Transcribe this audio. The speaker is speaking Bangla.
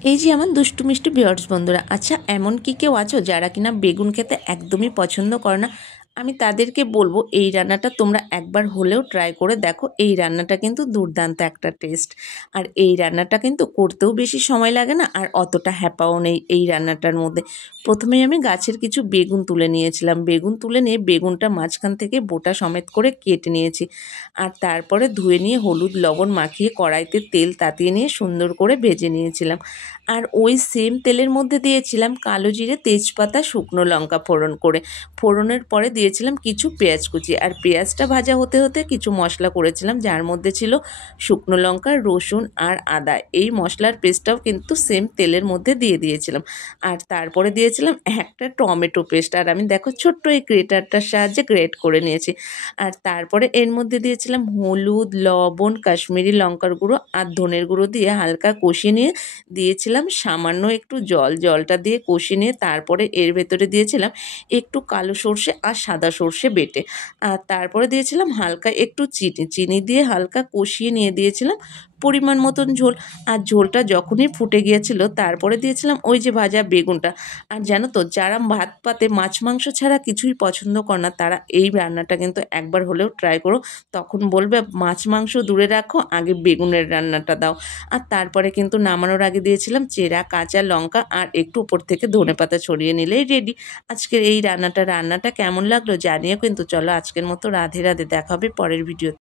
এই যে আমার দুষ্টু মিষ্টি ভিউয়ার্স বন্ধুরা, আচ্ছা এমন কি কেউ আছো যারা কিনা বেগুন খেতে একদমই পছন্দ করে না? আমি তাদেরকে বলবো এই রান্নাটা তোমরা একবার হলেও ট্রাই করে দেখো। এই রান্নাটা কিন্তু দুর্দান্ত একটা টেস্ট। আর এই রান্নাটা কিন্তু করতেও বেশি সময় লাগে না, আর অতটা হ্যাপাও নেই এই রান্নাটার মধ্যে। প্রথমেই আমি গাছের কিছু বেগুন তুলে নিয়েছিলাম। বেগুন তুলে নিয়ে বেগুনটা মাঝখান থেকে বোটা সমেত করে কেটে নিয়েছি। আর তারপরে ধুয়ে নিয়ে হলুদ লবণ মাখিয়ে কড়াইতে তেল তাতিয়ে নিয়ে সুন্দর করে ভেজে নিয়েছিলাম। আর ওই সেম তেলের মধ্যে দিয়েছিলাম কালো জিরে, তেজপাতা, শুকনো লঙ্কা ফোড়ন করে। ফোড়নের পরে দিয়েছিলাম কিছু পেঁয়াজ কুচি। আর পেঁয়াজটা ভাজা হতে হতে কিছু মশলা করেছিলাম, যার মধ্যে ছিল শুকনো লঙ্কা, রসুন আর আদা। এই মশলার পেস্টটাও কিন্তু সেম তেলের মধ্যে দিয়ে দিয়েছিলাম। আর তারপরে দিয়েছিলাম একটা টমেটো পেস্ট। আর আমি দেখো ছোট্ট এই গ্রেটারটার সাহায্যে গ্রেট করে নিয়েছি। আর তারপরে এর মধ্যে দিয়েছিলাম হলুদ, লবণ, কাশ্মীরি লঙ্কার গুঁড়ো আর ধনের গুঁড়ো দিয়ে হালকা কষিয়ে নিয়ে দিয়েছিলাম সামান্য একটু জল। জলটা দিয়ে কষিয়ে নিয়ে তারপরে এর ভেতরে দিয়েছিলাম একটু কালো সর্ষে আর সাদা সর্ষে বেটে। আর তারপরে দিয়েছিলাম হালকা একটু চিনি। চিনি দিয়ে হালকা কষিয়ে নিয়ে দিয়েছিলাম পরিমাণ মতন ঝোল। আর ঝোলটা যখনই ফুটে গিয়েছিল তারপরে দিয়েছিলাম ওই যে ভাজা বেগুনটা। আর জানো তো, যারা ভাত পাতে মাছ মাংস ছাড়া কিছুই পছন্দ করে না, তারা এই রান্নাটা কিন্তু একবার হলেও ট্রাই করো। তখন বলবে মাছ মাংস দূরে রাখো, আগে বেগুনের রান্নাটা দাও। আর তারপরে কিন্তু নামানোর আগে দিয়েছিলাম চেরা কাঁচা লঙ্কা আর একটু উপর থেকে ধনেপাতা ছড়িয়ে নিলেই রেডি। আজকের এই রান্নাটা কেমন লাগলো জানিও কিন্তু। চলো আজকের মতো রাধে রাধে, দেখা হবে পরের ভিডিও।